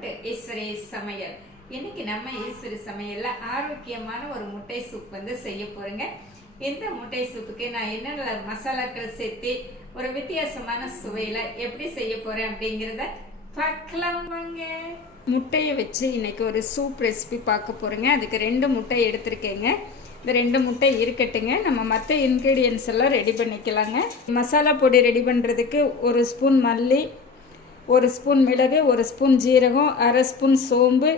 Welcome to Eswari சமையல். இன்னைக்கு நம்ம ஈஸ்வரி சமையல்ல ஆரோக்கியமான ஒரு முட்டை சூப் வந்து செய்ய போறேங்க. இந்த முட்டை சூப்புக்கு நான் என்னென்ன மசாலாக்கள் சேர்த்து ஒரு வித்தியாசமான சுவையில எப்படி செய்ய போறேன் அப்படிங்கிறத பார்க்கலாம் வாங்க முட்டையை வச்சு இன்னைக்கு ஒரு சூப் ரெசிபி பார்க்க போறேங்க. அதுக்கு ரெண்டு முட்டை எடுத்திருக்கேங்க. இந்த ரெண்டு முட்டை இருக்கட்டுங்க. நம்ம மற்ற இன்க்ரீடியன்ஸ் எல்லாம் ரெடி பண்ணிக்கலாங்க. மசாலா பொடி ரெடி பண்ணுறதுக்கு ஒரு ஸ்பூன் மல்லி ஒரு ஸ்பூன் மிளகு ஒரு ஸ்பூன் ஜீரகம் அரை ஸ்பூன் சோம்பு.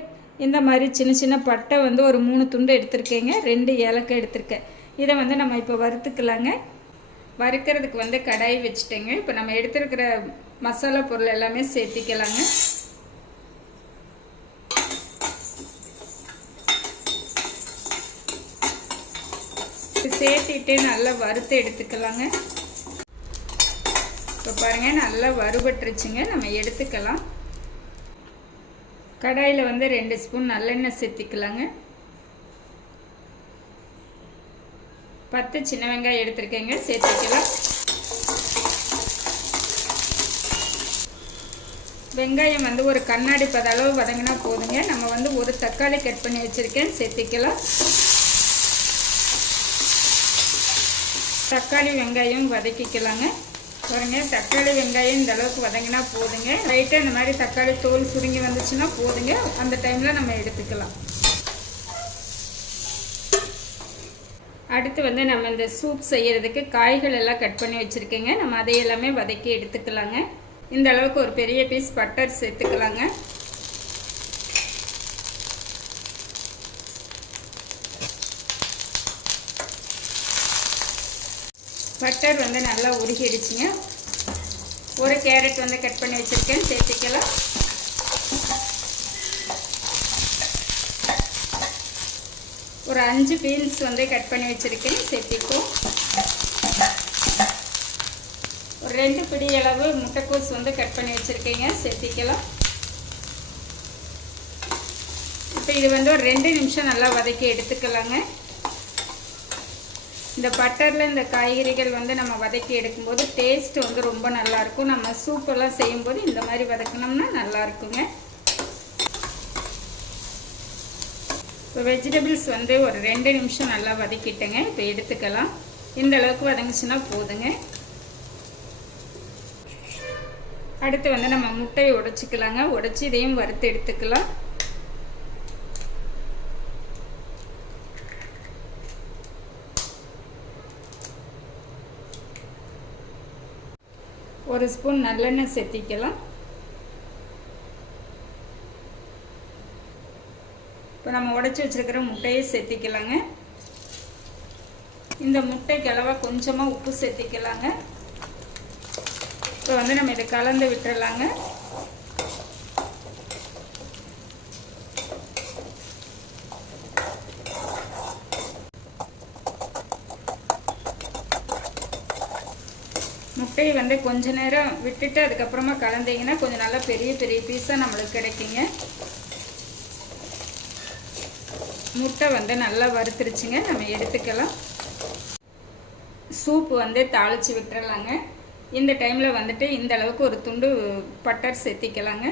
இந்த மாதிரி சின்ன சின்ன பட்டை வந்து ஒரு மூணு துண்டு எடுத்திருக்கேங்க. ரெண்டு ஏலக்காய் எடுத்திருக்கேன். இதை வந்து நம்ம இப்போ வறுத்துக்கலாங்க. வறுக்கிறதுக்கு வந்து கடாய் வச்சுட்டேங்க. இப்போ நம்ம எடுத்துருக்கிற மசாலா பொருள் எல்லாமே சேர்த்திக்கலாங்க. சேர்த்திட்டு நல்லா வறுத்து எடுத்துக்கலாங்க. இப்போ பாருங்கள் நல்லா வறுபட்டுருச்சுங்க. நம்ம எடுத்துக்கலாம். கடாயில் வந்து ரெண்டு ஸ்பூன் நல்லெண்ணெய் சேர்த்திக்கலாங்க. பத்து சின்ன வெங்காயம் எடுத்துருக்கேங்க சேர்த்துக்கலாம். வெங்காயம் வந்து ஒரு கண்ணாடி பதளவு வதங்கினா போதுங்க. நம்ம வந்து ஒரு தக்காளி கட் பண்ணி வச்சுருக்கேன் சேர்த்திக்கலாம். தக்காளி வெங்காயம் வதக்கிக்கலாங்க. பாருங்க தக்காளி வெங்காயம் இந்த அளவுக்கு வதங்கினா போதுங்க. லைட்டாக இந்த மாதிரி தக்காளி தோல் சுருங்கி வந்துச்சுன்னா போதுங்க. அந்த டைமில் நம்ம எடுத்துக்கலாம். அடுத்து வந்து நம்ம இந்த சூப் செய்கிறதுக்கு காய்கள் எல்லாம் கட் பண்ணி வச்சுருக்கேங்க. நம்ம அதை எல்லாமே வதக்கி எடுத்துக்கலாங்க. இந்த அளவுக்கு ஒரு பெரிய பீஸ் பட்டர் சேர்த்துக்கலாங்க. பட்டர் வந்து நல்லா உருகிடுச்சுங்க. ஒரு கேரட் வந்து கட் பண்ணி வச்சுருக்கேன் சேர்த்துக்கலாம். ஒரு அஞ்சு பீன்ஸ் வந்து கட் பண்ணி வச்சுருக்கேன் சேர்த்திப்போம் ஒரு ரெண்டு பிடி அளவு முட்டைக்கோஸ் வந்து கட் பண்ணி வச்சுருக்கேங்க சேர்த்திக்கலாம். இப்போ இது வந்து ஒரு ரெண்டு நிமிஷம் நல்லா வதக்கி எடுத்துக்கலாங்க. இந்த பட்டரில் இந்த காய்கறிகள் வந்து நம்ம வதக்கி எடுக்கும்போது டேஸ்ட் வந்து ரொம்ப நல்லாயிருக்கும். நம்ம சூப்பெல்லாம் செய்யும்போது இந்த மாதிரி வதக்கினோம்னா நல்லாயிருக்குங்க. இப்போ வெஜிடபிள்ஸ் வந்து ஒரு ரெண்டு நிமிஷம் நல்லா வதக்கிட்டேங்க. இப்போ எடுத்துக்கலாம். இந்த அளவுக்கு வதங்கிச்சுன்னா போதுங்க. அடுத்து வந்து நம்ம முட்டையை உடைச்சிக்கலாங்க. உடைச்சி இதையும் வறுத்து எடுத்துக்கலாம். ஒரு ஸ்பூன் நல்லெண்ணெய் சேர்த்திக்கலாம். இப்போ நம்ம உடச்சி வச்சுருக்கிற முட்டையை சேர்த்திக்கலாங்க. இந்த முட்டை கிளவா கொஞ்சமாக உப்பு சேர்த்திக்கலாங்க. இப்போ வந்து நம்ம இதை கலந்து விட்டுறலாங்க. முட்டையை வந்து கொஞ்ச நேரம் விட்டுட்டு அதுக்கப்புறமா கலந்தீங்கன்னா கொஞ்சம் நல்லா பெரிய பெரிய பீஸாக நம்மளுக்கு கிடைக்குங்க. முட்டை வந்து நல்லா வறுத்துருச்சுங்க. நம்ம எடுத்துக்கலாம். சூப்பு வந்து தாளித்து விட்டுறலாங்க. இந்த டைமில் வந்துட்டு இந்த அளவுக்கு ஒரு துண்டு பட்டர் சேர்த்திக்கலாங்க.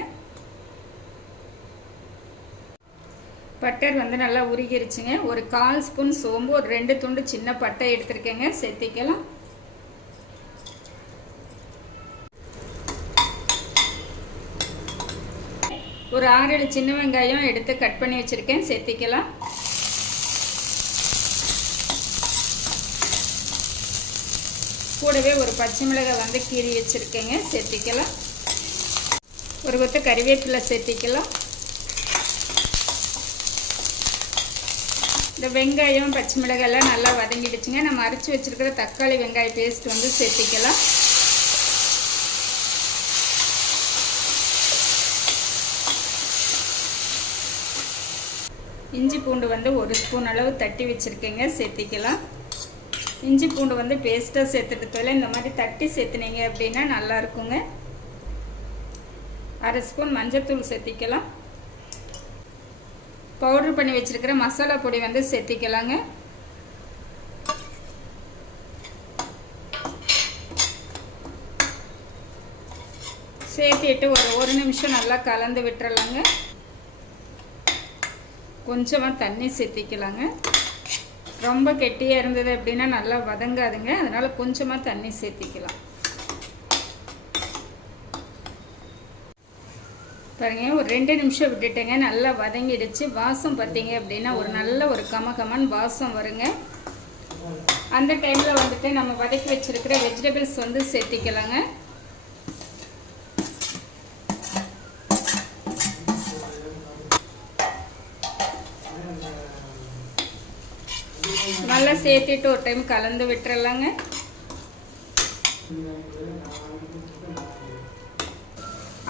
பட்டர் வந்து நல்லா உருகிருச்சுங்க. ஒரு கால் ஸ்பூன் சோம்பு ஒரு ரெண்டு துண்டு சின்ன பட்டை எடுத்துருக்கேங்க. சேர்த்திக்கலாம். ஒரு ஆறு சின்ன வெங்காயம் எடுத்து கட் பண்ணி வச்சுருக்கேன். சேர்த்திக்கலாம். கூடவே ஒரு பச்சை மிளகாய் வந்து கீறி வச்சுருக்கேங்க. சேர்த்திக்கலாம். ஒரு கொத்து கறிவேப்பிலை சேர்த்திக்கலாம். இந்த வெங்காயம் பச்சை மிளகாயெல்லாம் நல்லா வதங்கிடுச்சுங்க. நம்ம அரைச்சி வச்சுருக்கிற தக்காளி வெங்காய பேஸ்ட் வந்து சேர்த்திக்கலாம். இஞ்சி பூண்டு வந்து ஒரு ஸ்பூன் அளவு தட்டி வச்சுருக்கேங்க சேர்த்திக்கலாம். இஞ்சி பூண்டு வந்து பேஸ்ட்டாக சேர்த்துட்டு இந்த மாதிரி தட்டி சேர்த்துனீங்க அப்படின்னா நல்லா இருக்குங்க. அரை ஸ்பூன் மஞ்சத்தூள் சேர்த்திக்கலாம். பவுட்ரு பண்ணி வச்சுருக்கிற மசாலா பொடி வந்து சேர்த்திக்கலாங்க. சேர்த்திட்டு ஒரு ஒரு நிமிஷம் நல்லா கலந்து விட்டுறலாங்க. கொஞ்சமாக தண்ணி சேர்த்திக்கலாங்க. ரொம்ப கெட்டியாக இருந்தது அப்படின்னா நல்லா வதங்காதுங்க. அதனால் கொஞ்சமாக தண்ணி சேர்த்திக்கலாம். பாருங்க ஒரு ரெண்டு நிமிஷம் விட்டுட்டேங்க. நல்லா வதங்கிடுச்சு. வாசம் பார்த்தீங்க அப்படின்னா ஒரு நல்ல ஒரு கமகமன் வாசம் வருங்க. அந்த டைமில் வந்துட்டு நம்ம வதக்கி வச்சிருக்கிற வெஜிடபிள்ஸ் வந்து சேர்த்திக்கலாங்க. நல்லா சேர்த்திட்டு ஒரு டைம் கலந்து விட்டுறலாங்க.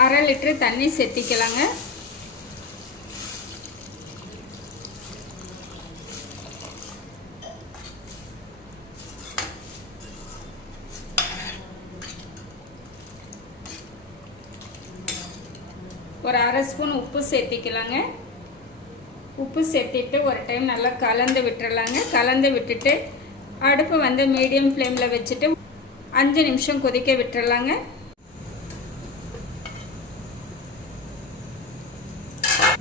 அரை லிட்டரு தண்ணி சேர்த்திக்கலாங்க ஒரு அரை ஸ்பூன் உப்பு சேர்த்திக்கலாங்க உப்பு சேர்த்துட்டு ஒரு டைம் நல்லா கலந்து விட்டுறலாங்க. கலந்து விட்டுட்டு அடுப்பு வந்து மீடியம் ஃப்ளேமில் வச்சுட்டு அஞ்சு நிமிஷம் கொதிக்க விட்டுறலாங்க.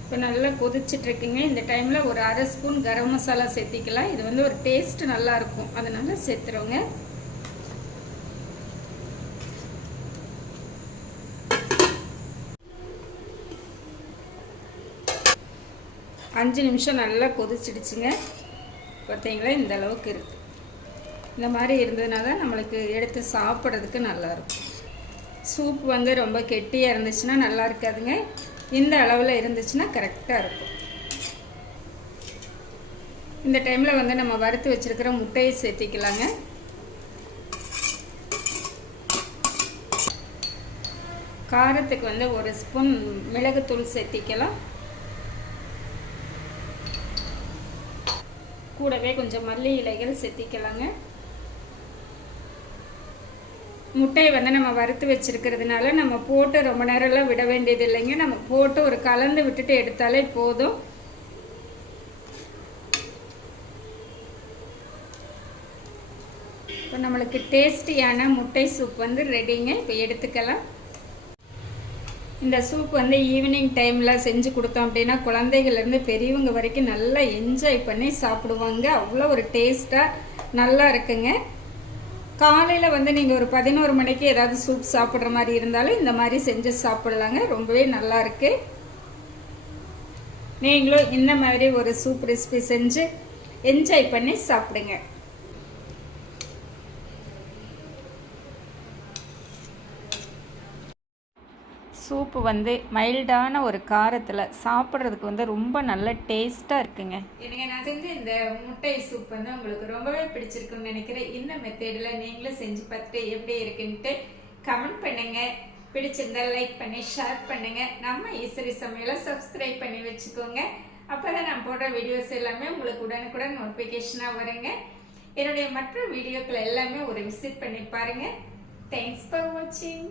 இப்போ நல்லா கொதிச்சிட்ருக்குங்க. இந்த டைமில் ஒரு அரை ஸ்பூன் கரம் மசாலா சேர்த்திக்கலாம். இது வந்து ஒரு டேஸ்ட் நல்லா இருக்கும். சேர்த்துருவோங்க அஞ்சு நிமிஷம் நல்லா கொதிச்சிடுச்சுங்க. பார்த்தீங்களா? இந்த அளவுக்கு இருக்குது இந்த மாதிரி இருந்ததுனா தான் நம்மளுக்கு எடுத்து சாப்பிட்றதுக்கு நல்லாயிருக்கும் சூப் வந்து ரொம்ப கெட்டியாக இருந்துச்சுன்னா நல்லா இருக்காதுங்க. இந்த அளவில் இருந்துச்சுன்னா கரெக்டாக இருக்கும். இந்த டைமில் வந்து நம்ம வறுத்து வச்சுருக்கிற முட்டையை சேர்த்திக்கலாங்க. காரத்துக்கு வந்து ஒரு ஸ்பூன் மிளகுத்தூள் சேர்த்திக்கலாம். கூடவே கொஞ்சம் மல்லி இலைகள் செத்திக்கலாங்க. முட்டையை வந்து நம்ம வறுத்து வச்சுருக்கிறதுனால நம்ம போட்டு ரொம்ப நேரம்லாம் விட வேண்டியது இல்லைங்க. நம்ம போட்டு ஒரு கலந்து விட்டுட்டு எடுத்தாலே போதும். இப்போ நம்மளுக்கு டேஸ்டியான முட்டை சூப் வந்து ரெடிங்க இப்போ எடுத்துக்கலாம். இந்த சூப் வந்து ஈவினிங் டைமில் செஞ்சு கொடுத்தோம் அப்படின்னா குழந்தைகள்லேருந்து பெரியவங்க வரைக்கும் நல்லா என்ஜாய் பண்ணி சாப்பிடுவாங்க. அவ்வளோ ஒரு டேஸ்ட்டாக நல்லா இருக்குங்க. காலையில் வந்து நீங்கள் ஒரு பதினோரு மணிக்கு ஏதாவது சூப் சாப்பிட்ற மாதிரி இருந்தாலும் இந்த மாதிரி செஞ்சு சாப்பிட்லாங்க. ரொம்பவே நல்லா இருக்குது நீங்களும் இந்த மாதிரி ஒரு சூப் ரெசிபி செஞ்சு என்ஜாய் பண்ணி சாப்பிடுங்க. சூப்பு வந்து மைல்டான ஒரு காரத்தில் சாப்பிட்றதுக்கு வந்து ரொம்ப நல்ல டேஸ்ட்டாக இருக்குங்க. எனக்கு நான் செஞ்ச இந்த முட்டை சூப் வந்து உங்களுக்கு ரொம்பவே பிடிச்சிருக்குன்னு நினைக்கிறேன். இந்த மெத்தேடில் நீங்களும் செஞ்சு பார்த்துட்டு எப்படி இருக்குன்ட்டு கமெண்ட் பண்ணுங்கள் பிடிச்சிருந்தா லைக் பண்ணி ஷேர் பண்ணுங்கள் நம்ம ஈஸ்வரி சமையலை சப்ஸ்கிரைப் பண்ணி வச்சுக்கோங்க. அப்போ தான் நான் போடுற வீடியோஸ் எல்லாமே உங்களுக்கு உடனுக்குடன் நோட்டிஃபிகேஷனாக வருங்க. என்னுடைய மற்ற வீடியோக்கள் எல்லாமே ஒரு விசிட் பண்ணி பாருங்கள் தேங்க்ஸ் ஃபார் வாட்சிங்